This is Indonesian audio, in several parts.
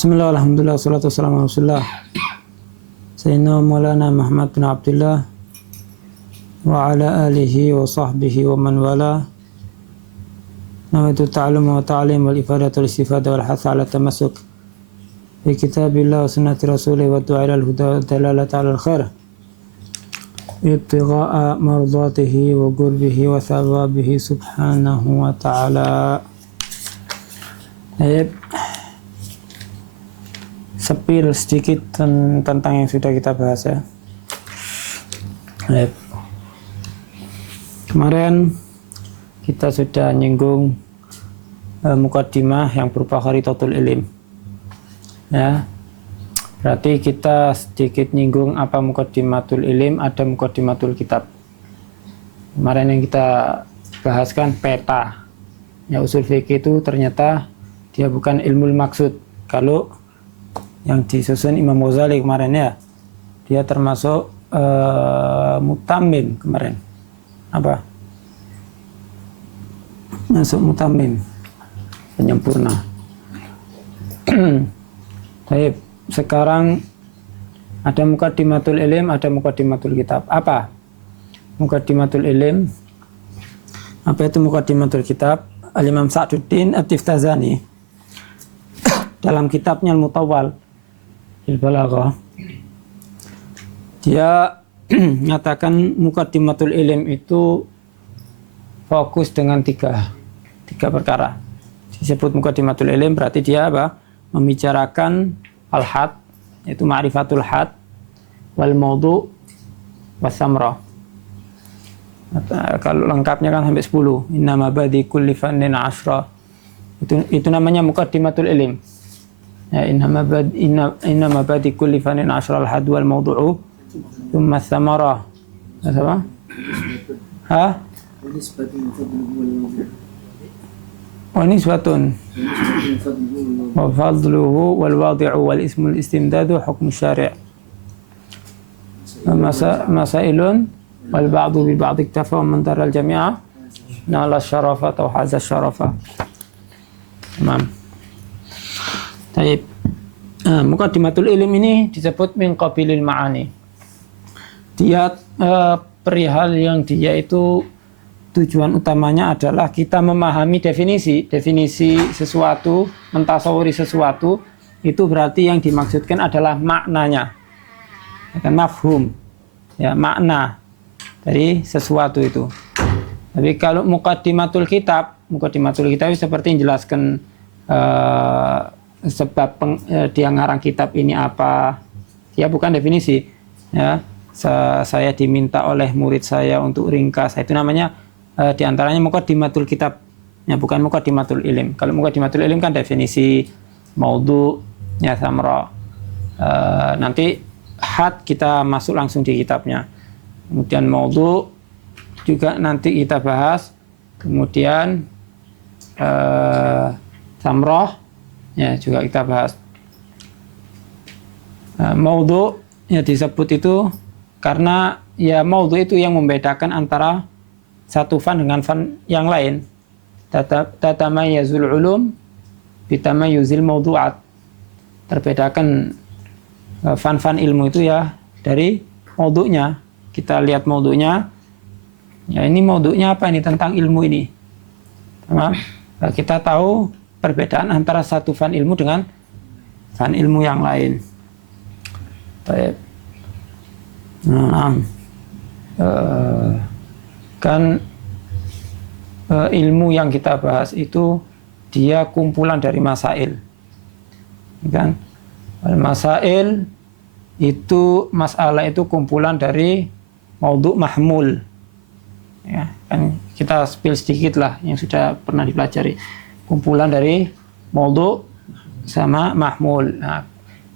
Bismillah, alhamdulillah, salatu wassalamu ala rasulillah Sayyidina Maulana Muhammad bin Abdullah wa ala alihi wa sahbihi wa man wala. Nawaitu ta'alum wa ta'alim wal ifadatu wal istifada wal hatha ala tamasuk bi kitabillah wa sunnati rasulih wa du'a ila al-huda wa dalalata ala al-khair ibtigha'a mardatihi wa qurbihi wa thawabihi subhanahu wa ta'ala. Sepil sedikit tentang yang sudah kita bahas ya. Kemarin kita sudah nyinggung mukaddimah yang berupa kharitatul ilim. Ya. Berarti kita sedikit nyinggung apa mukaddimatul ilim, ada mukaddimatul kitab. Kemarin yang kita bahaskan peta. Ya, usul fikih itu ternyata dia bukan ilmu maksud. Kalau yang disusun Imam Ghazali kemarin ya, dia termasuk mutammim kemarin. Apa? Masuk mutammim, penyempurna. Baik, sekarang ada mukaddimatul ilim, ada mukaddimatul kitab. Apa mukaddimatul ilim? Apa itu mukaddimatul kitab? Al-Imam Sa'duddin At-Tiftazani dalam kitabnya Al-Mutawwal Al-Balaghah, dia mengatakan mukaddimatul ilm itu fokus dengan tiga perkara. Disebut mukaddimatul ilm berarti dia apa? Membicarakan al-had, yaitu ma'rifatul had, wal mawdu' was samrah. Kalau lengkapnya kan sampai 10. Inna mabadi kulli fannin 10. Itu namanya mukaddimatul ilm. Ya, inna mabadi kulli fanin 10 al-had wal mawdu'u thumma thamarah. Apa? Ha? Wa nisbatun wa fadluhu wal wadi'u wal ismul istimdadu hukm syari'. Masailun wal ba'du bi ba'd iktafa man dara al-jami'a nala syarafa atau haza syarafa. Tamam. Baik. Mukaddimatul ilm ini disebut min qabilil ma'ani. Dia perihal yang dia itu tujuan utamanya adalah kita memahami definisi sesuatu, mentasawuri sesuatu, itu berarti yang dimaksudkan adalah maknanya. Kan mafhum. Ya, makna dari sesuatu itu. Tapi kalau mukaddimatul kitab seperti yang jelaskan sebab dia ngarang kitab ini apa, ya bukan definisi ya. Saya diminta oleh murid saya untuk ringkas, itu namanya diantaranya mukaddimatul kitab ya, bukan mukaddimatul ilm. Kalau mukaddimatul ilm kan definisi, maudhu ya, samra. Nanti had kita masuk langsung di kitabnya, kemudian maudhu juga nanti kita bahas, kemudian samrah ya juga kita bahas. Maudhu ya disebut itu karena ya maudhu itu yang membedakan antara satu fan dengan fan yang lain. Tatamayyazul ulum bitamayyuzil maudhu'at. Terbedakan fan-fan ilmu itu ya dari maudhu'nya. Kita lihat maudhu'nya. Ya ini maudhu'nya apa ini, tentang ilmu ini. Nah, kita tahu perbedaan antara satu fan ilmu dengan fan ilmu yang lain. Baik. Nah, kan ilmu yang kita bahas itu dia kumpulan dari masail. Kan? Masail itu, masalah itu kumpulan dari maudhu' mahmul. Ya, kan kita spill sedikit lah yang sudah pernah dipelajari. Kumpulan dari maudhu' sama mahmul. Nah,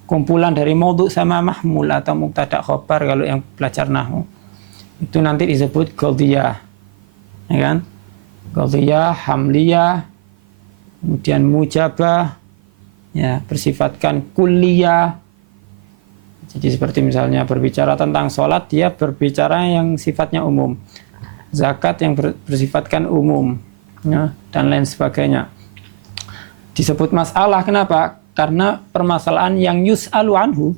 kumpulan dari maudhu' sama mahmul atau mubtada' khobar kalau yang belajar nahwu itu nanti disebut qadhiyah. Ya kan? Qadhiyah, hamliyah, kemudian mujabah, ya, bersifatkan kulliyah. Jadi seperti misalnya berbicara tentang sholat, dia berbicara yang sifatnya umum. Zakat yang bersifatkan umum, ya, dan lain sebagainya. Disebut masalah, kenapa? karena permasalahan yang yus'alu anhu,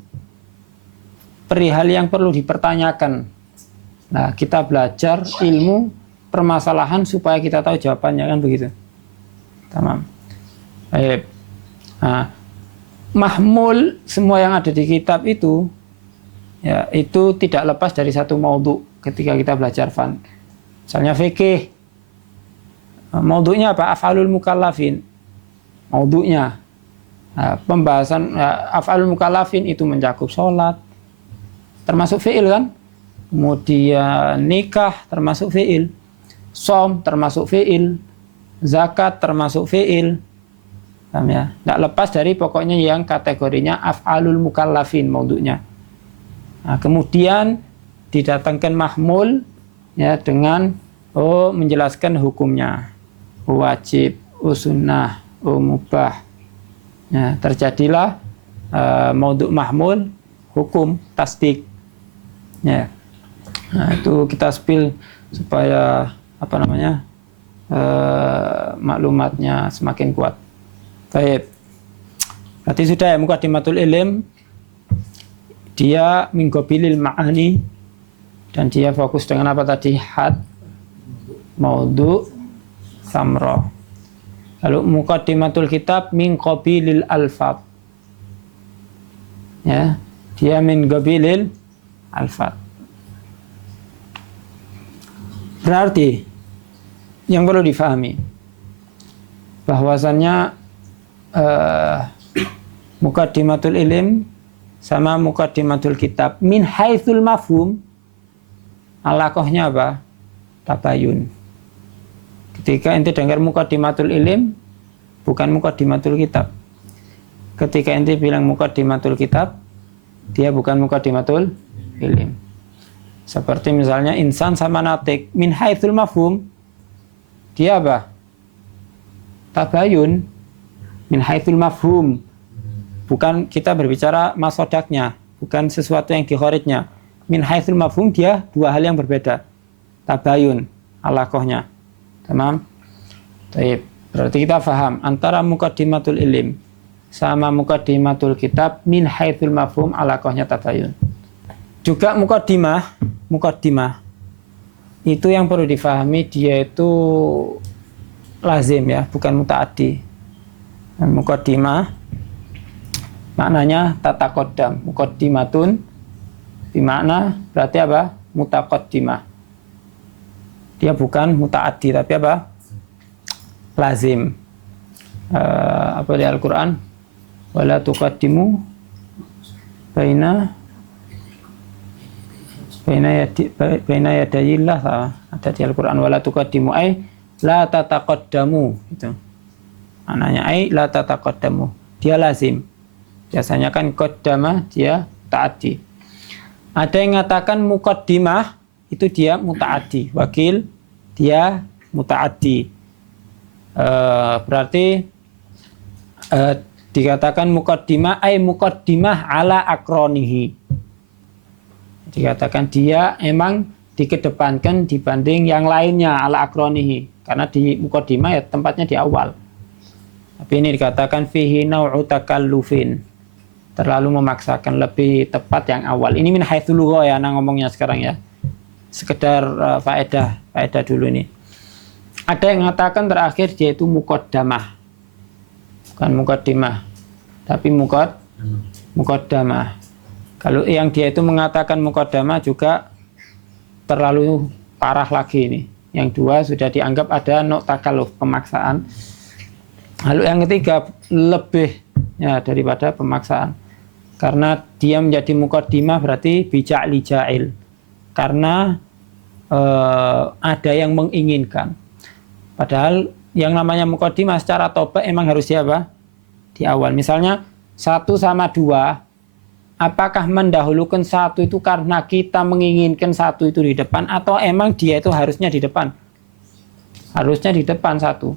perihal yang perlu dipertanyakan. Nah, kita belajar ilmu permasalahan supaya kita tahu jawabannya, kan begitu. Tamam. Baik. Nah, mahmul semua yang ada di kitab itu, ya, itu tidak lepas dari satu maudhu ketika kita belajar fan. Misalnya fikih, maudhunya apa? Af'alul mukallafin. Maudhunya pembahasan af'alul mukallafin itu mencakup sholat, termasuk fi'il kan? Kemudian nikah termasuk fi'il, som termasuk fi'il, zakat termasuk fi'il. Paham ya? Tidak lepas dari pokoknya yang kategorinya af'alul mukallafin maudhunya. Nah, kemudian didatangkan mahmul ya dengan menjelaskan hukumnya, wajib, sunnah, mubah. Ya, terjadilah maudhu mahmul, hukum, tasdik. Ya. Nah, itu kita spill supaya maklumatnya semakin kuat. Baik. Berarti sudah ya, muqaddimatul ilm, dia min qabilil ma'ani, dan dia fokus dengan apa tadi? Had, maudhu, samra. Lalu muqaddimatul kitab min qabilil alfaz. Ya, dia min qabilil alfaz. Berarti yang perlu difahami bahwasannya muqaddimatul ilm sama muqaddimatul kitab min haitsul mafhum, alaqahnya apa? Tabayun. Ketika ente dengar muqaddimatul ilm, bukan muqaddimatul kitab. Ketika ente bilang muqaddimatul kitab, dia bukan muqaddimatul ilm. Seperti misalnya insan sama natik, min haitsul mafhum, dia apa? Tabayun. Min haitsul mafhum, bukan kita berbicara masodaknya, bukan sesuatu yang dikhorijnya. Min haitsul mafhum, dia dua hal yang berbeda. Tabayun, alaqahnya. Tamam? Baik. Berarti kita faham antara muqaddimatul ilm sama muqaddimatul kitab min haitsul mafhum, alaqahnya tabayun. Juga muqaddimah itu yang perlu difahami, dia itu lazim ya, bukan muta'addi. Muqaddimah maknanya tataqaddam, muqaddimatun bermakna berarti apa? Mutaqaddimah. Dia bukan muta'addi tapi apa? Lazim. Apa di Al-Qur'an? Wala tuqaddimu baina yadayillah, ada di Al-Qur'an, wala tuqaddimu ay la tataqaddamu, itu maknanya ay la tataqaddamu, dia lazim. Biasanya kan qaddama dia ta'addi. Ada yang mengatakan muqaddimah itu dia muta'addi, wakil dia muta'addi. Berarti dikatakan muqaddimah ay muqaddimah ala akronihi, dikatakan dia emang dikedepankan dibanding yang lainnya ala akronihi, karena di muqaddimah ya tempatnya di awal. Tapi ini dikatakan fihi nau'u takallufin, terlalu memaksakan, lebih tepat yang awal. Ini min haitsul lughah ya, ngomongnya sekarang ya. Sekedar faedah dulu ini. Ada yang mengatakan terakhir dia itu muqaddamah. Bukan muqaddimah, tapi muqaddamah. Kalau yang dia itu mengatakan muqaddamah juga terlalu parah lagi ini. Yang dua sudah dianggap ada nok takalluf, pemaksaan. Lalu yang ketiga lebih ya daripada pemaksaan. Karena dia menjadi muqaddimah berarti bija'li ja'il. Karena ada yang menginginkan. Padahal yang namanya muqaddimah secara tobak emang harus siapa? Di awal. Misalnya 1 sama 2, apakah mendahulukan 1 itu karena kita menginginkan 1 itu di depan, atau emang dia itu harusnya di depan? Harusnya di depan 1.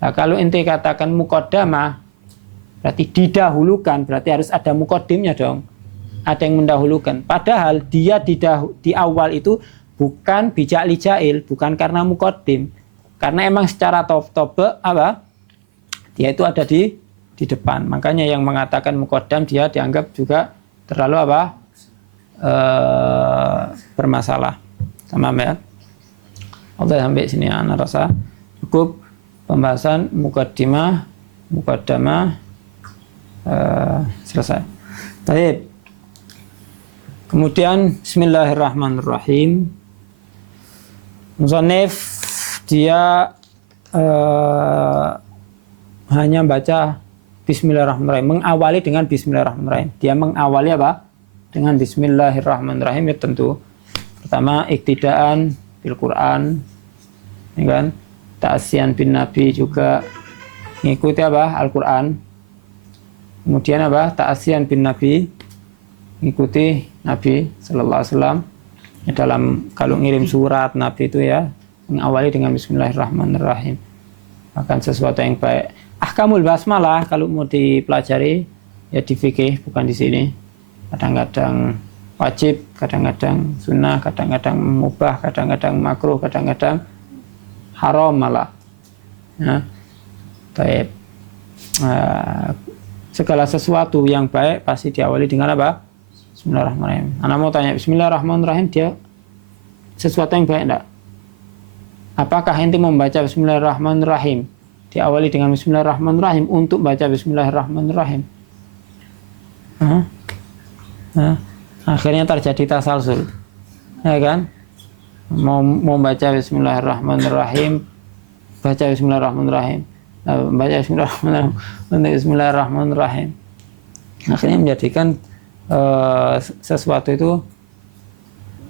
Nah, kalau ente katakan muqaddamah berarti didahulukan, berarti harus ada muqaddimnya dong. Ada yang mendahulukan. Padahal dia di awal itu bukan bija'li ja'il, bukan karena muqaddim. Karena emang secara tobe apa? Dia itu ada di di depan. Makanya yang mengatakan muqaddam dia dianggap juga terlalu apa? Bermasalah. Tamam ya. Oke, sampai sini ana rasa cukup pembahasan muqaddimah, muqaddamah selesai. Baik. Kemudian bismillahirrahmanirrahim. Musannif dia hanya baca bismillahirrahmanirrahim, mengawali dengan bismillahirrahmanirrahim. Dia mengawali apa? Dengan bismillahirrahmanirrahim. Ya tentu pertama iktidaan bil Quran, ya kan? Ta'asiyan bin Nabi juga mengikuti apa? Al-Quran. Kemudian apa? Ta'asiyan bin Nabi, mengikuti Nabi sallallahu alaihi wasallam. Ya, dalam kalau ngirim surat Nabi itu ya mengawali dengan bismillahirrahmanirrahim. Bahkan sesuatu yang baik. Ahkamul basmalah kalau mau dipelajari ya di fikih, bukan di sini. Kadang-kadang wajib, kadang-kadang sunnah, kadang-kadang mubah, kadang-kadang makruh, kadang-kadang haram malah. Ya. Baik. Segala sesuatu yang baik pasti diawali dengan apa? Bismillahirrahmanirrahim. Anda mau tanya, bismillahirrahmanirrahim dia sesuatu yang baik enggak? Apakah ente membaca bismillahirrahmanirrahim diawali dengan bismillahirrahmanirrahim untuk baca bismillahirrahmanirrahim? Akhirnya terjadi tasalsul, ya kan? Mau baca bismillahirrahmanirrahim, baca bismillahirrahmanirrahim, baca bismillahirrahmanirrahim, bismillahirrahmanirrahim. Akhirnya menjadikan sesuatu itu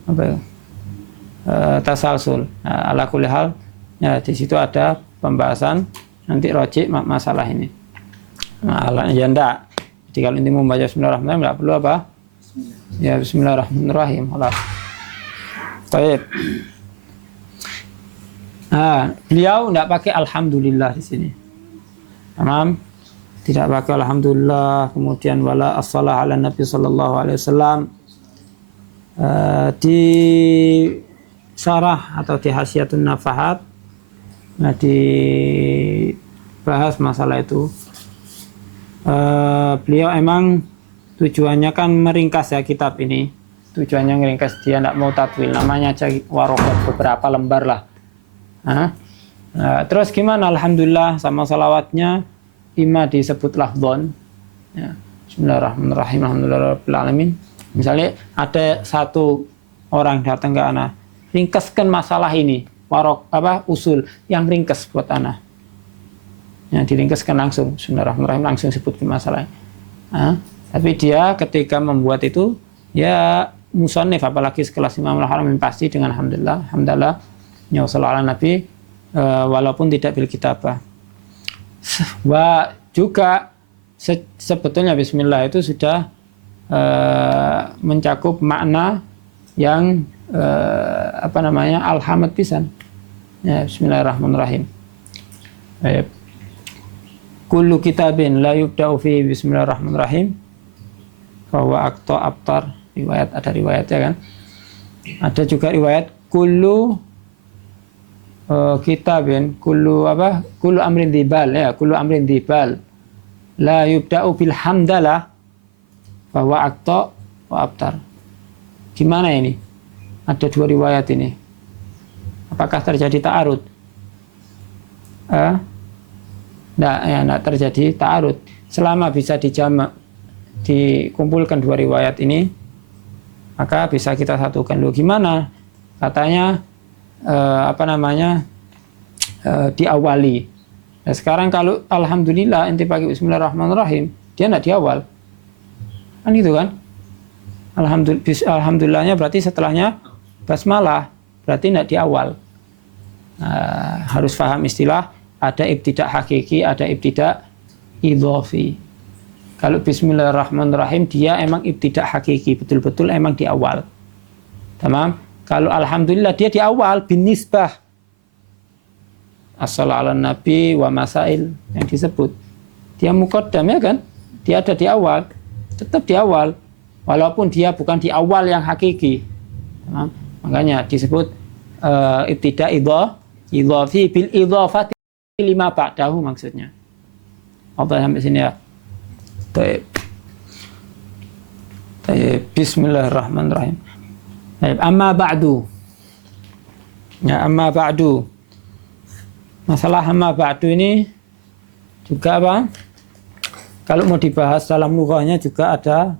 apa ya? Tasalsul. Nah, ala kulli hal ya di situ ada pembahasan nanti rojik masalah ini. Nah, ya enggak. Jadi kalau inti membaca bismillahirrahmanirrahim enggak perlu apa? Ya bismillahirrahmanirrahim. Baik. Nah, beliau enggak pakai alhamdulillah di sini. Tamam? Tidak pakai alhamdulillah, kemudian wala as-salah ala Nabi sallallahu alaihi wasallam. Di syarah atau di Hasyiatun Nafahat nah dibahas masalah itu. Beliau emang tujuannya kan meringkas ya kitab ini. Tujuannya meringkas, dia tidak mau tatwil, namanya aja warokat beberapa lembar lah. Terus gimana alhamdulillah sama salawatnya? 5 disebut lafdhon. Ya. Bismillahirrahmanirrahim, alhamdulillahirabbil alamin. Misalnya ada satu orang datang ke ana, ringkaskan masalah ini, usul yang ringkas buat ana. Ya, diringkaskan langsung, bismillahirrahmanirrahim, langsung sebutkan masalah. Tapi dia ketika membuat itu, ya musannif, apalagi sekelas Imam Al-Haramain pasti dengan alhamdulillah, alhamdulillah, ya sallallahu ala nabi, walaupun tidak bil kitabah. Juga sebetulnya bismillah itu sudah mencakup makna yang alhamd pisan. Ya, bismillahirrahmanirrahim. Kullu kitabin la yubda'u fi bismillahirrahmanirrahim bahwa akto abtar, ada riwayatnya kan. Ada juga riwayat kullu kitabin, kullu amrin dzibal, ya, kullu amrin dzibal la yubda'u bil hamdalah bahwa akto wa abtar. Gimana ini? Ada 2 riwayat ini. Apakah terjadi ta'arud? Enggak terjadi ta'arud. Selama bisa dijamak, dikumpulkan 2 riwayat ini, maka bisa kita satukan. Loh gimana? Katanya diawali. Nah, sekarang kalau alhamdulillah ente pakai bismillahirrahmanirrahim, dia enggak di awal. Kan gitu kan? Alhamdulillahnya berarti setelahnya basmalah, berarti tidak di awal. Harus paham istilah, ada ibtidak hakiki, ada ibtidak idhofi. Kalau bismillahirrahmanirrahim dia emang ibtidak hakiki, betul-betul emang di awal. Tamam? Kalau alhamdulillah dia di awal bin nisbah. As-salatu ala nabi wa masail yang disebut. Dia muqaddam ya kan? Dia ada di awal. Tetap di awal, walaupun dia bukan di awal yang hakiki. Makanya disebut ibtidak idhofi bil idhofati lima ba'dahu maksudnya. Atau sampai sini ya. Baik. Bismillahirrahmanirrahim. Baik, amma ba'du. Ya, amma ba'du. Masalah amma ba'du ini juga apa? Kalau mau dibahas dalam lughahnya juga ada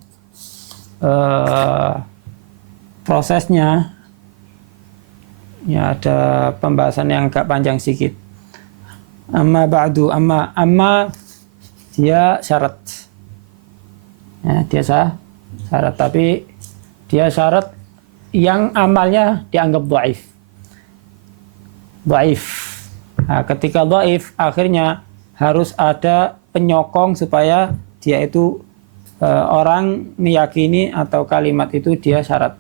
prosesnya. Ya, ada pembahasan yang agak panjang sedikit. Amma ba'du, amma dia syarat. Ya, dia syarat, tapi dia syarat yang amalnya dianggap dhaif. Dhaif. Nah, ketika dhaif, akhirnya harus ada penyokong supaya dia itu orang meyakini atau kalimat itu dia syarat.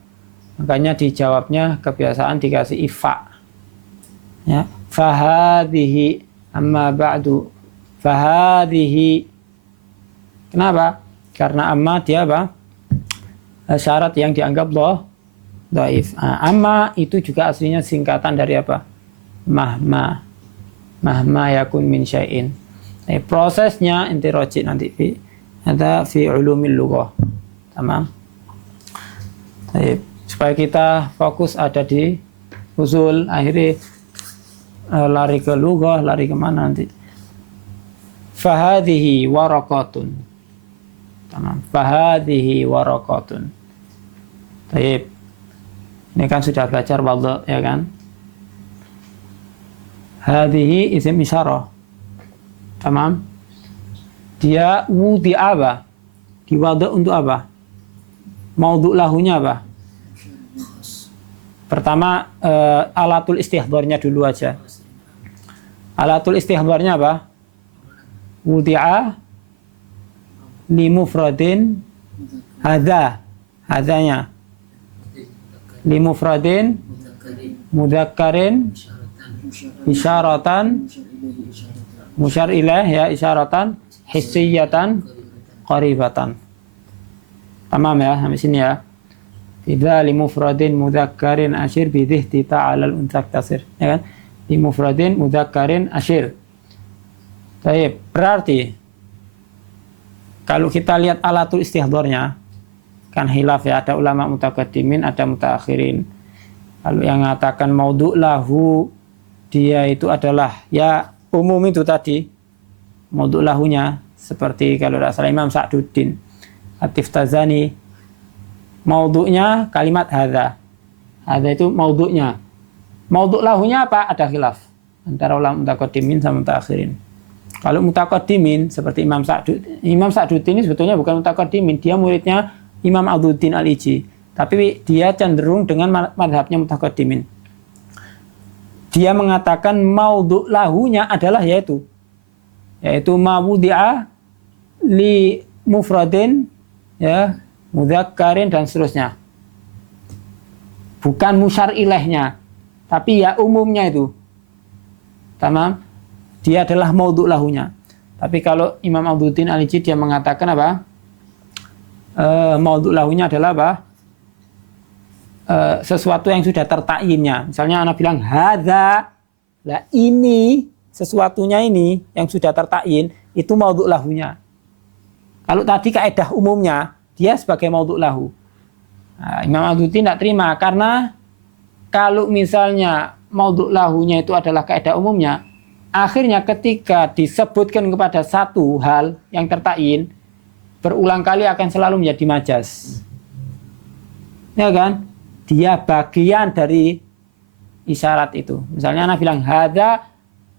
Makanya dijawabnya kebiasaan dikasih ifa. Ya, fahadhihi amma ba'du. Fahadhihi. Kenapa? Karena amma dia apa? Syarat yang dianggap dhaif. Amma itu juga aslinya singkatan dari apa? Mahma yakun min syai'in. Prosesnya inti rojik nanti ada fi ulumil lughah. Tamam. Supaya kita fokus ada di usul, akhirnya lari ke lughah, lari kemana nanti? Fahadhihi waraqatun. Tamam. Fahadhihi waraqatun. Baik. Ini kan sudah belajar wadha, ya kan? Hadhihi isim isyarah. Tamam. Dia wudi'a apa? Diwadha untuk apa? Maudhu' lahunya apa? Pertama alatul istihdharnya dulu aja. Alatul istihdharnya apa? Wudi'a li mufradin hadzanya li mufradin mudzakkarin isyaratan musyar ilaih ya, isyaratan hissiyatan qaribatan. Tamam ya, sampai sini ya. Idza li mufradin mudzakkarin asyir bi dhihti ta'ala al-unsak tasir, ya kan? Li mufradin mudzakkarin asyir. Baik, berarti kalau kita lihat alatul istihdharnya kan hilaf ya, ada ulama mutaqaddimin, ada mutaakhirin. Kalau yang mengatakan maudhu' lahu dia itu adalah ya umum itu tadi maudhu' lahunya, seperti kalau tidak salah Imam Sa'duddin At-Tiftazani maudhu'nya kalimat hadza. Hadza itu maudhu'nya. Maudhu' lahunya apa? Ada khilaf antara ulama mutaqaddimin sama mutaakhirin. Kalau mutaqaddimin seperti Imam Sa'duddin ini sebetulnya bukan mutaqaddimin, dia muridnya Imam Adhuddin Al-Iji, tapi dia cenderung dengan madhabnya mutaqaddimin. Dia mengatakan maudhu' lahunya adalah yaitu mawudi'a li mufradin ya, mudzakkarin dan seterusnya. Bukan musyar ilaihnya, tapi ya umumnya itu. Tamam? Dia adalah maudhu' lahunya. Tapi kalau Imam Adhuddin Al-Iji dia mengatakan apa? Maudhu' lahunya adalah apa? Sesuatu yang sudah tertakyinnya. Misalnya anak bilang hadza, lah ini sesuatunya ini yang sudah tertakyin itu maudhu' lahunya. Kalau tadi kaidah umumnya dia sebagai maudhu' lahu. Nah, Imam Adhuddin tidak terima karena kalau misalnya maudhu' lahunya itu adalah kaidah umumnya, akhirnya ketika disebutkan kepada satu hal yang tertakyin berulang kali akan selalu menjadi majas. Ya kan? Dia bagian dari isyarat itu. Misalnya anak bilang hadza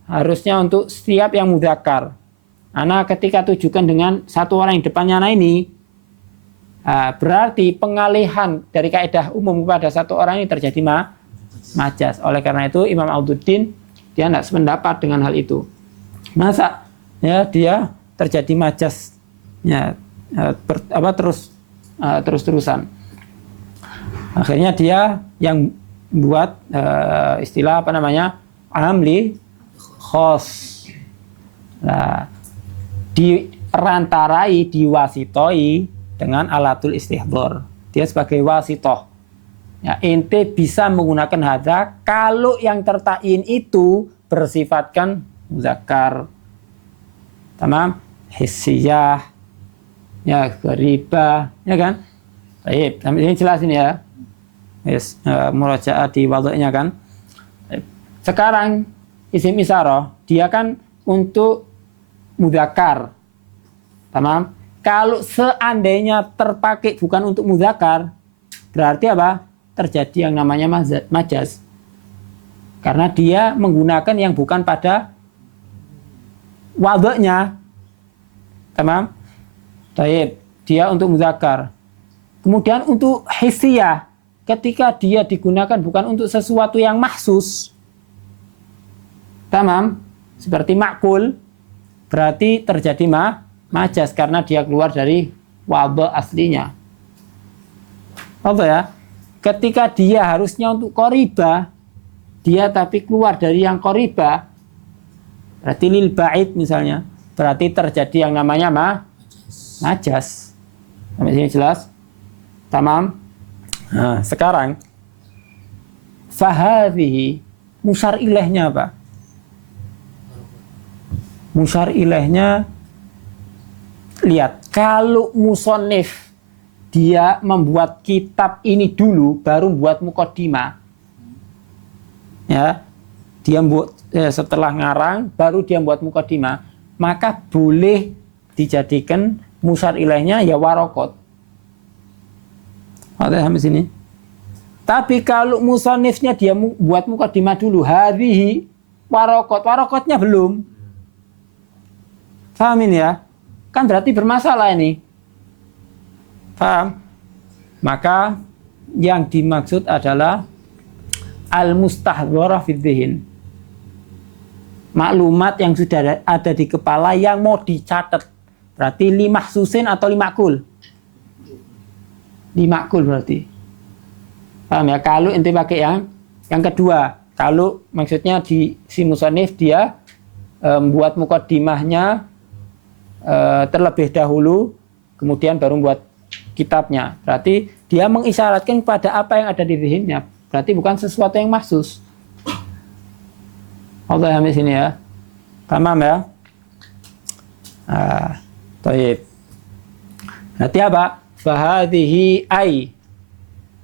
harusnya untuk setiap yang mudzakkar. Anak ketika tujukan dengan satu orang yang depannya anak ini, berarti pengalihan dari kaidah umum kepada satu orang ini terjadi majas. Oleh karena itu Imam Adhuddin dia tidak sependapat dengan hal itu. Masa ya dia terjadi majas ya, terus-terusan. Akhirnya dia yang buat istilah apa namanya? Amli khos. Nah, dirantarai, diwasitoi dengan alatul istihdhar. Dia sebagai wasitoh. Ya, ente bisa menggunakan hadza kalau yang tertakyin itu bersifatkan muzakkar. Tamam? hissiyah, ya gharibah, ya kan? Baik, sampai sini jelas ini ya. Yes, murajaah di wadhu'nya kan. Sekarang isim isyarah dia kan untuk mudzakkar. Tamam? Kalau seandainya terpakai bukan untuk mudzakkar, berarti apa? Terjadi yang namanya majaz. Karena dia menggunakan yang bukan pada wadhu'nya. Tamam? Baik, dia untuk mudzakkar. Kemudian untuk hissiyah, ketika dia digunakan bukan untuk sesuatu yang mahsus. Tamam? Seperti makul, berarti terjadi majaz karena dia keluar dari wadhu' aslinya. Apa ya? Ketika dia harusnya untuk qoribah, dia tapi keluar dari yang qoribah, berarti lil ba'id misalnya, berarti terjadi yang namanya majaz. Sampai sini jelas? Tamam? Nah, sekarang fahadhihi musyar ilaihnya apa? Musyar ilaihnya, lihat, kalau musonif dia membuat kitab ini dulu baru buat muqaddimah, ya, dia buat setelah ngarang baru dia buat muqaddimah, maka boleh dijadikan musyar ilaihnya ya waraqat. Ada sampai sini. Tapi kalau musonifnya dia buat muqaddimah dulu, hadhihi waraqatnya belum. Paham ini ya? Kan berarti bermasalah ini. Paham? Maka yang dimaksud adalah al-mustahdharah fi dzihn. Maklumat yang sudah ada di kepala yang mau dicatat. Berarti li mahsusin atau li makul? Li makul berarti. Paham ya? Kalau ente pakai yang kedua, kalau maksudnya di si musannif dia membuat muqaddimahnya terlebih dahulu, kemudian baru membuat kitabnya. Berarti dia mengisyaratkan pada apa yang ada di zihinnya. Berarti bukan sesuatu yang mahsus. Allah sampai sini ya. Tamam ya. Baik. Berarti apa? Fahadhihi ay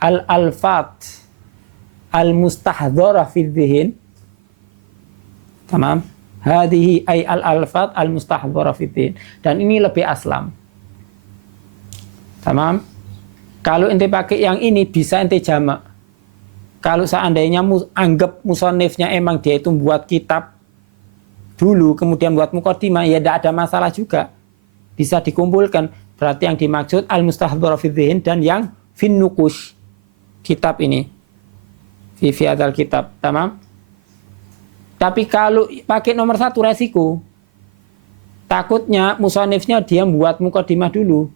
al-alfat al-mustahdharah fi dzihn. Tamam. Hadhihi ay al-alfat al-mustahdharah fi dzihn. Dan ini lebih aslam. Tamam. Kalau ente pakai yang ini bisa ente jamak. Kalau seandainya anggap musannifnya emang dia itu buat kitab dulu kemudian buat muqaddimah, ya tidak ada masalah juga. Bisa dikumpulkan. Berarti yang dimaksud al-mustahdharah fi dzihn dan yang fin nuqush, kitab ini. Fi hadzal kitab, tamam? Tapi kalau pakai nomor 1 resiko. Takutnya musannifnya dia buat muqaddimah dulu.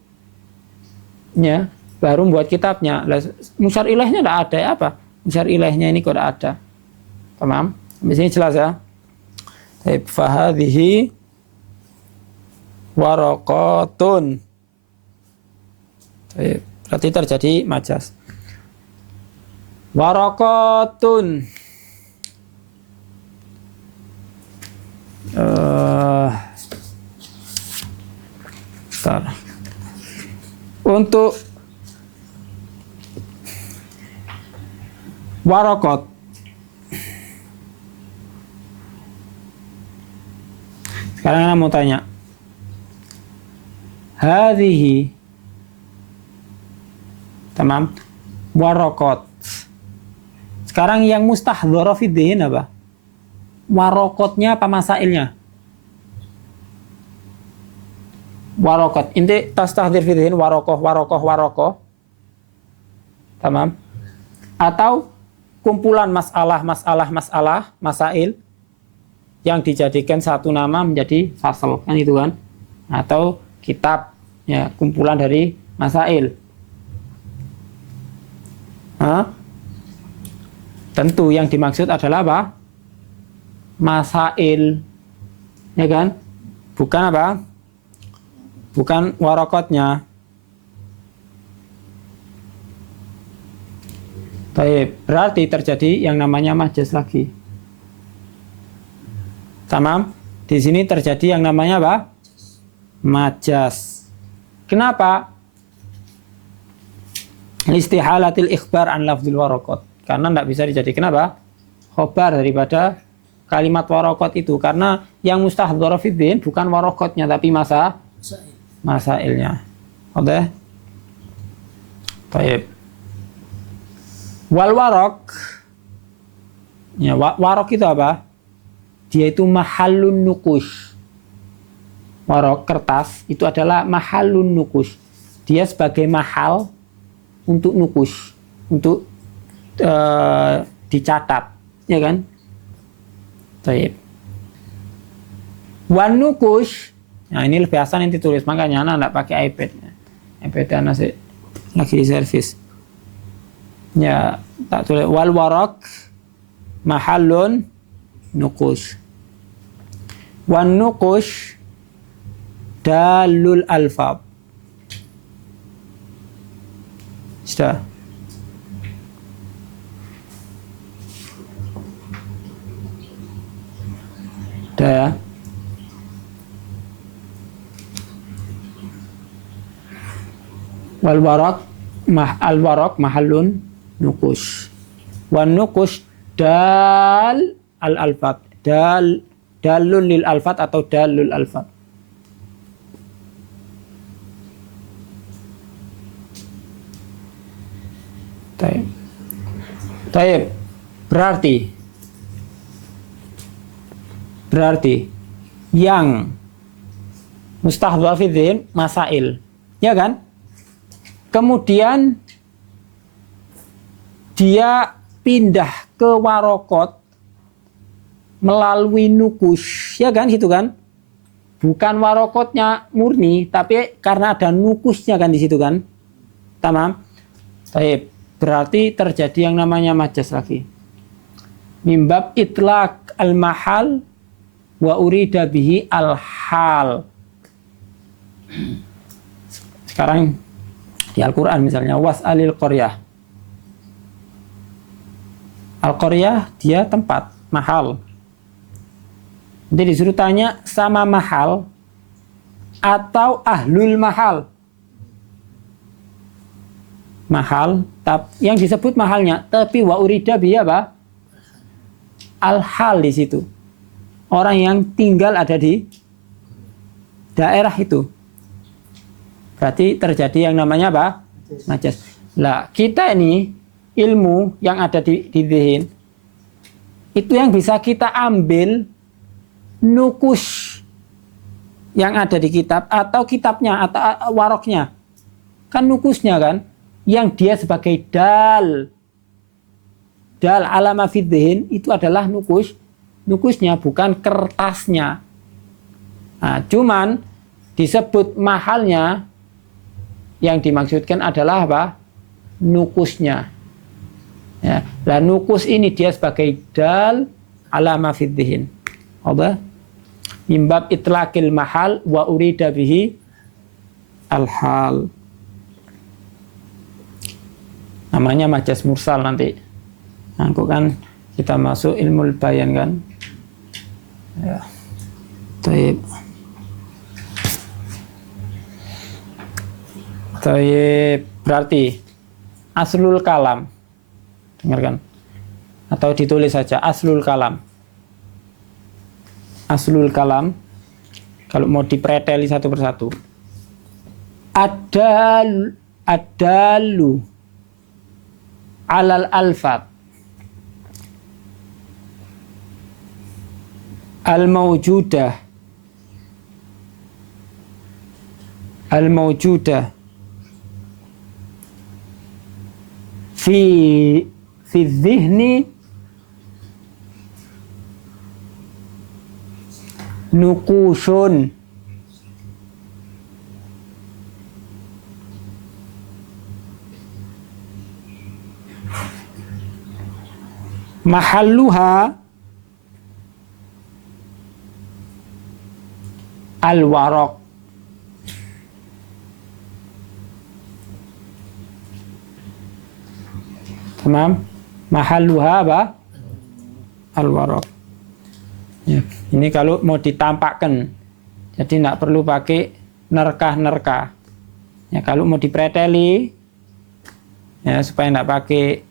Ya, baru buat kitabnya. Musyar ilaihnya tidak ada ya apa? Musyar ilaihnya ini kok tidak ada. Tamam? Di sini jelas ya. Baik, fahadhihi waraqatun. Berarti terjadi majaz. Waraqatun. Untuk waraqat, sekarang saya mau tanya, hadhihi, tamam, waraqat. Sekarang yang mustahdharah fi dzihn apa? Waraqatnya apa masailnya? Waraqat. Inti tastahdhir fi dzihn waraqah. Tamam. Atau kumpulan masail yang dijadikan satu nama menjadi fasal, kan itu kan? Atau kitab, ya, kumpulan dari masail. Tentu yang dimaksud adalah apa? Masail, ya kan? Bukan apa? Bukan waraqatnya. Baik, berarti terjadi yang namanya majaz lagi. Tamam? Di sini terjadi yang namanya apa? majas. Kenapa? Istihalatil ikhbar an lafzul waraqat. Karena tidak bisa dijadikan apa? Khobar daripada kalimat waraqat itu. Karena yang mustahdhar fiddin bukan waraqatnya tapi masailnya. Oke? Baik. Wal waraq. Ya, waraq itu apa? Dia itu mahallun nukush. Waraq kertas itu adalah mahallun nukush. Dia sebagai mahal untuk nukush, untuk dicatat, ya kan? Baik. Wan nukush. Nah, ini biasa nanti tulis, makanya anak enggak pakai iPad. iPad anak sih lagi di servis. Ya, tak tulis wal waraq mahallun nukush. Wan nukush dalul alfab. Sudah. Sudah ya. Wal waraq al waraq mahallun nukush. Wan nukush dal al alfat. Dalul lil alfat atau dalul alfat. Taib. Berarti yang mustahdhar fi dzihn masail, ya kan? Kemudian dia pindah ke waraqat melalui nukush, ya kan, gitu kan? Bukan waraqatnya murni, tapi karena ada nukusnya kan di situ kan? Tamam. Taib. Berarti terjadi yang namanya majas lagi. Mimbab itlaq al-mahal wa urida bihi al-hal. Sekarang di Al-Quran misalnya was'alil qaryah. Al-qaryah dia tempat, mahal. Jadi disuruh tanya sama mahal atau ahlul mahal. Mahal, yang disebut mahalnya, tapi wa urida bihi apa? Al-hal di situ. Orang yang tinggal ada di daerah itu. Berarti terjadi yang namanya apa? Majas. Lah, kita ini ilmu yang ada di dzihn itu yang bisa kita ambil nukus yang ada di kitab atau kitabnya atau waroknya. Kan nukusnya kan yang dia sebagai dal alama fid dzihn itu adalah nukusnya bukan kertasnya. Nah, cuman disebut mahalnya yang dimaksudkan adalah apa? Nukusnya. Ya, lah nukus ini dia sebagai dal alama fid dzihn. Apa? Mimbab itlaqil mahal wa urida bihi al-hal. Namanya majas mursal nanti. Nah, kan kita masuk ilmu bayan kan. Ya. Taib. Berarti aslul kalam. Dengarkan. Atau ditulis saja aslul kalam. Aslul kalam kalau mau dipreteli satu persatu. Adalu alal alfat al-mawjudah fi dzihni nukushun mahalluha al-waraq. Tamam? Mahalluha apa? Al-waraq. Ya, ini kalau mau ditampakkan. Jadi tidak perlu pakai nerka-nerka. Ya, kalau mau dipreteli, ya supaya nggak pakai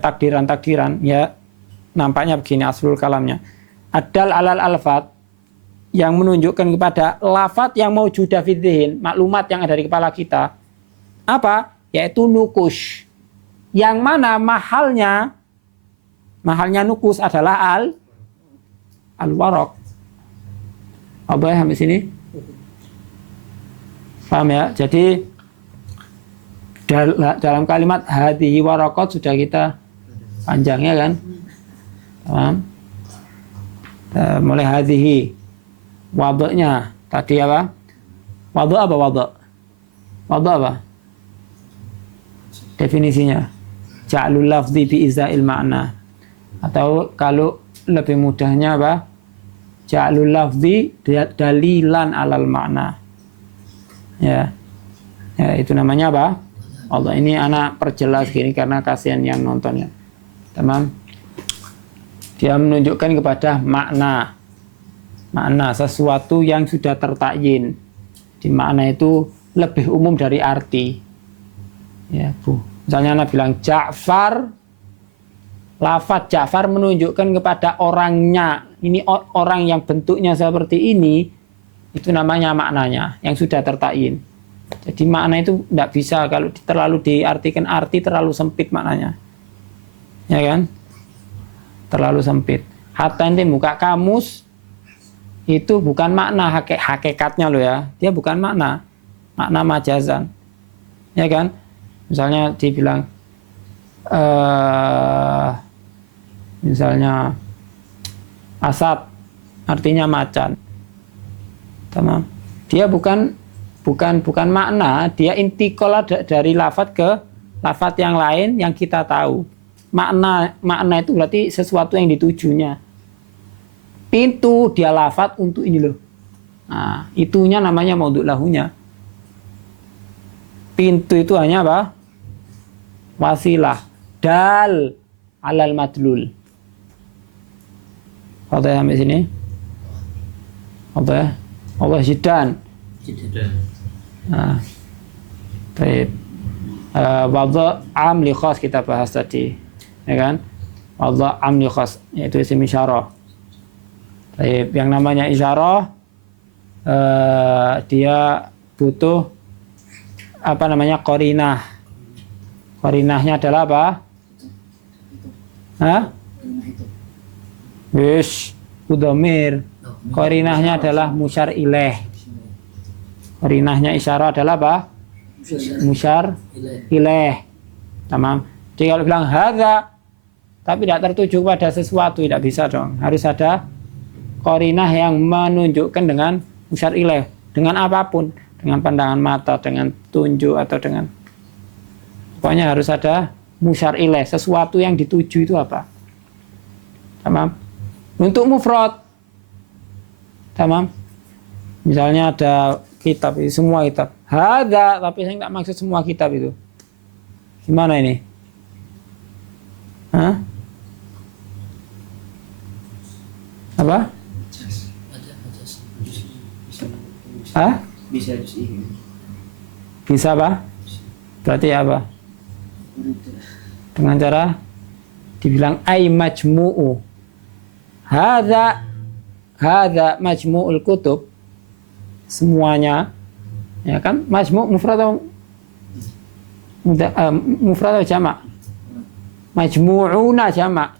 takdiran-takdiran, ya nampaknya begini aslul kalamnya. Adal alal alfat, yang menunjukkan kepada lafat yang mau juda fidzihin, maklumat yang ada di kepala kita. Apa? Yaitu nukush. Yang mana mahalnya nukus adalah al-waraq. Apa ya sampai sini? Paham ya? Jadi dalam kalimat hadhihi waraqat sudah kita panjangnya kan? Paham? Mulai hadhihi. Waduknya tadi apa? Waduk apa waduk? Waduk apa? Definisinya ja'lul lafzi bi izail ma'na. Atau kalau lebih mudahnya apa? Ja'lul lafzi dalilan alal makna. Ya, itu namanya apa? Allah, ini anak perjelas gini karena kasihan yang nontonnya. Tamam. Dia menunjukkan kepada makna sesuatu yang sudah tertakyin. Di makna itu lebih umum dari arti. Ya, Bu. Misalnya Anda bilang Ja'far, lafaz Ja'far menunjukkan kepada orangnya. Ini orang yang bentuknya seperti ini. Itu namanya maknanya yang sudah tertakyin. Jadi makna itu tidak bisa kalau terlalu diartikan arti terlalu sempit maknanya. Ya kan? Terlalu sempit. Hatta nanti buka kamus itu bukan makna hakikatnya loh ya. Dia bukan makna majazan. Ya kan? Misalnya dibilang misalnya asad artinya macan. Tamam. Dia bukan makna, dia intikola dari lafaz ke lafaz yang lain yang kita tahu. Makna itu berarti sesuatu yang ditujunya. Pintu dia lafaz untuk ini loh. Nah, itunya namanya maudhu' lahunya. Pintu itu hanya apa? Wasilah. Dal alal madlul. Oke sampai sini. Oke. Allah jidan. Nah, baik. Wadha' am li khas kita bahas tadi, ya kan? Wadha' am li khas yaitu isim isyarah. Baik, yang namanya isyarah dia butuh qarinah. Qarinahnya adalah apa? Wish, udhamir. Qarinahnya adalah musyar ilaih. Qarinahnya isyarah adalah apa? Musyar ilaih. Tamam. Jadi kalau bilang hadza tapi tidak tertuju pada sesuatu, tidak bisa dong. Harus ada qarinah yang menunjukkan dengan musyar ilaih, dengan apapun, dengan pandangan mata, dengan tunjuk atau dengan pokoknya harus ada musyar ilaih, sesuatu yang dituju itu apa. Tamam. Untuk mufrad, tamam. Misalnya ada kitab, semua kitab. Hadza, tapi saya nggak maksud semua kitab itu. Gimana ini? Hah? Apa? Hah? Bisa apa? Berarti apa? Dengan cara dibilang ay majmu'u. Hadza majmu'ul kutub. Semuanya, ya kan? Majmu' mufrad atau mufrad atau jamak? Majmu'una jamak.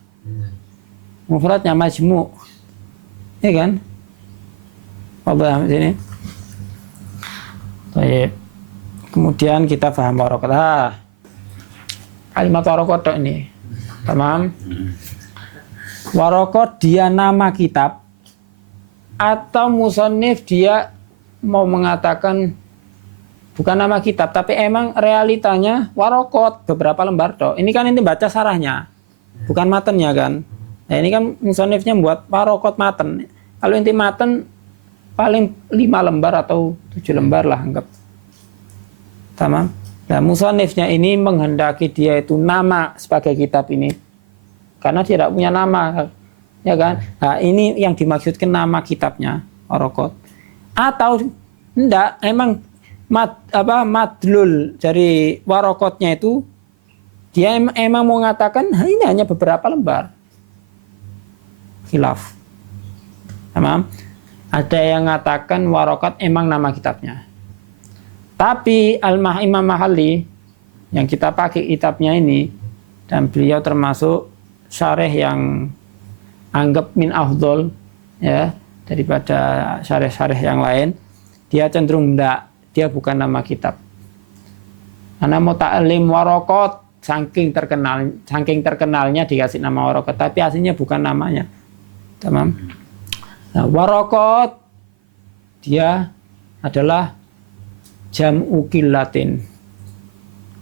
Mufradnya majmu'. Ya kan? Apa sini? Baik. Kemudian kita paham waraqat. Kalimat waraqat ini. Tamam. Waraqat dia nama kitab atau musannif dia mau mengatakan bukan nama kitab tapi emang realitanya waraqat beberapa lembar toh. Ini kan ini baca sarahnya. Bukan matennya kan. Nah, ini kan musannifnya buat waraqat maten. Kalau inti maten paling 5 lembar atau 7 lembar lah anggap. Tamam. Nah, musannifnya ini menghendaki dia itu nama sebagai kitab ini. Karena dia tidak punya nama, ya kan? Nah, ini yang dimaksudkan nama kitabnya, waraqat. Atau Enggak, emang madlul dari warokotnya itu dia emang mau mengatakan ini hanya beberapa lembar. Khilaf. Tamam. Ada yang mengatakan warokot emang nama kitabnya. Tapi Imam Mahalli yang kita pakai kitabnya ini, dan beliau termasuk syarih yang anggap min afdol ya daripada syarih-syarih yang lain, dia cenderung enggak, dia bukan nama kitab. Ana muta'allim warokot saking terkenalnya dikasih nama warokot, tapi aslinya bukan namanya. Tamam. Nah, warokot dia adalah jam'u qillatin.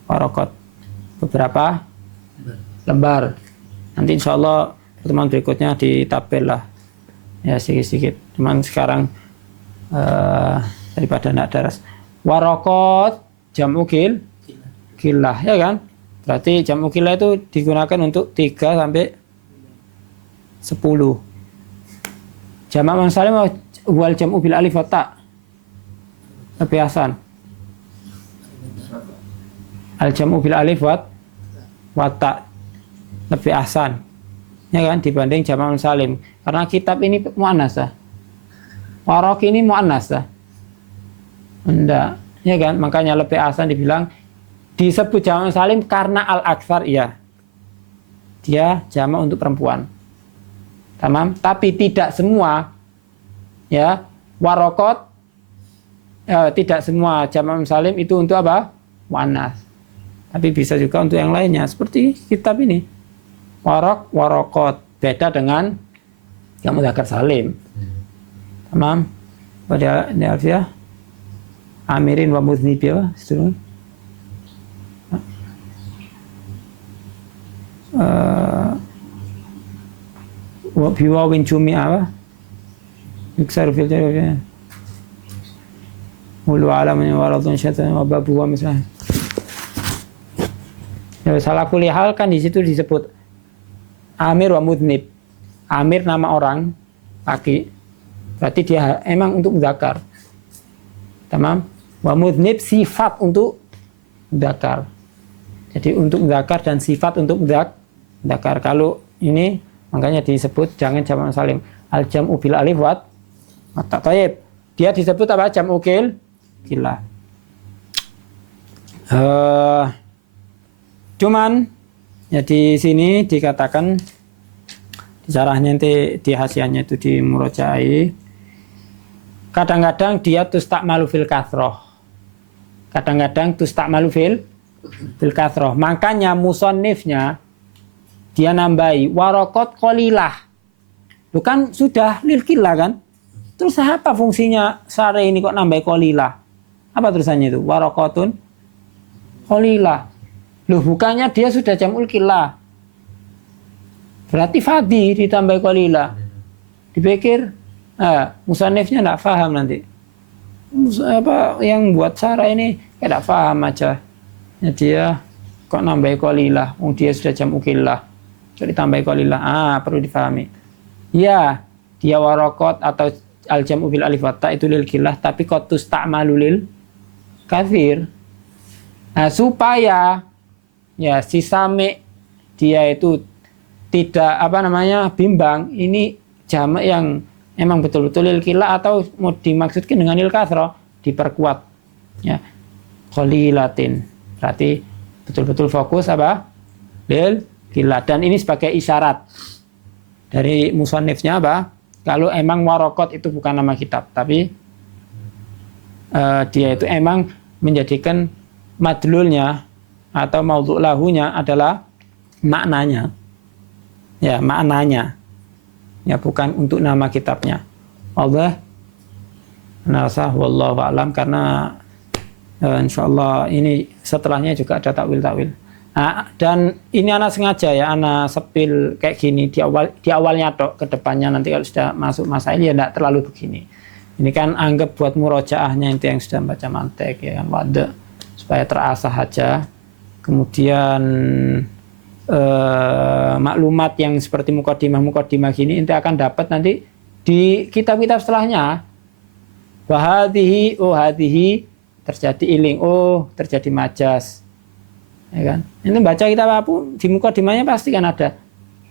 Warokot beberapa lembar. Nanti insya Allah pertemuan berikutnya ditabel lah ya sedikit-sedikit. Cuman sekarang daripada nak daras. Warokot jam'u qillah ya kan? Berarti jam'u qillah itu digunakan untuk 3 sampai 10. Jamak mangsalim wal jam'u bil alif wa ta. Lebih asan. Al jam'u bil alif wa ta lebih asan. Ya kan dibanding jamak mangsalim. Karena kitab ini muannas ya. Warok ini muannas ya. Enggak, ya kan? Makanya lebih asan dibilang disebut jamak mangsalim karena al-aktsar iya. Dia jamak untuk perempuan. Tamam, tapi tidak semua ya warokot tidak semua jamak musalim itu untuk apa? Muannas. Tapi bisa juga untuk yang lainnya seperti kitab ini. Warokot beda dengan yang mudzakkar salim. Tamam. Pada ini alfiah amirin wa mudznib ya, wa biwawin jumi'a apa? Yuksaru fil jari mulu alamin waradun syaitan wa babu wa misalnya. Ya, salah kulihal kan di situ disebut amir wa mudznib. Amir nama orang laki, berarti dia emang untuk mudzakkar. Tamam. Wa mudznib sifat untuk mudzakkar. Jadi untuk mudzakkar dan sifat untuk mudzakkar. Kalau ini makanya disebut jangan jamak salim. Al jam'u bil alif wa ta. Taib. Dia disebut apa? Jam'u qillah. Cuman ya di sini dikatakan di syarahnya nanti di hasiahnya itu di murojaah. Kadang-kadang dia tustakmalu fil kathroh. Kadang-kadang tustakmalu fil kathroh. Makanya musannifnya dia nambahi warokot qalilah. Itu kan sudah lil qillah kan? Terus apa fungsinya syarih ini kok nambahi qalilah? Apa terusannya itu? Warokotun qalilah. Loh bukannya dia sudah jam'ul qillah. Berarti fadhi ditambah qalilah. Dipikir musannifnya enggak paham nanti. Apa yang buat syarah ini enggak paham aja. Ya dia kok nambahi qalilah? Dia sudah jam'ul qillah. Jadi tambah qalilah. Perlu difahami. Ya, dia warokot atau al-jam'u bil alif wa ta itu lil qillah, tapi qad tusta'malu lil katsir. Supaya ya si sami dia itu tidak bimbang ini jamak yang emang betul-betul lil qillah atau mau dimaksudkan dengan lil katsrah, diperkuat. Ya. Qalilatin. Berarti betul-betul fokus apa? Lil qillah. Dan ini sebagai isyarat dari musannifnya apa? Kalau emang warokot itu bukan nama kitab, tapi dia itu emang menjadikan madlulnya atau maudhu' lahunya adalah maknanya. Ya, maknanya. Ya, bukan untuk nama kitabnya. Allah nasa wallahu a'lam, karena insyaallah ini setelahnya juga ada takwil-takwil. Dan ini anak sengaja ya, anak sepil kayak gini di awalnya tok, ke depannya nanti kalau sudah masuk masail ya enggak terlalu begini. Ini kan anggap buat murojaahnya itu yang sudah baca mantek ya kan, wada, supaya terasah aja. Kemudian maklumat yang seperti mukadimah gini ente akan dapat nanti di kitab-kitab setelahnya. Wahadihi, oh hadihi terjadi iling, oh terjadi majas, ya kan? Ini baca kita apapun di mukadimahnya pasti kan ada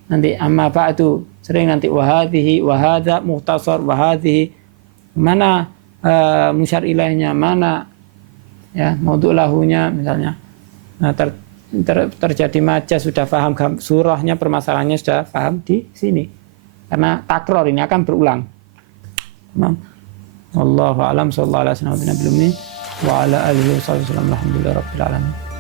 nanti amma ba'du, sering nanti wahadihi, wahada, muhtasar, wahadihi, mana musyar ilaihnya, mana ya maudhu' lahunya misalnya. Nah, terjadi majas sudah paham surahnya, permasalahannya sudah paham di sini. Karena takror ini akan berulang. Wallahu a'lam, sallallahu alaihi wasallam wa ala alihi wasallam, alhamdulillah rabbil alamin.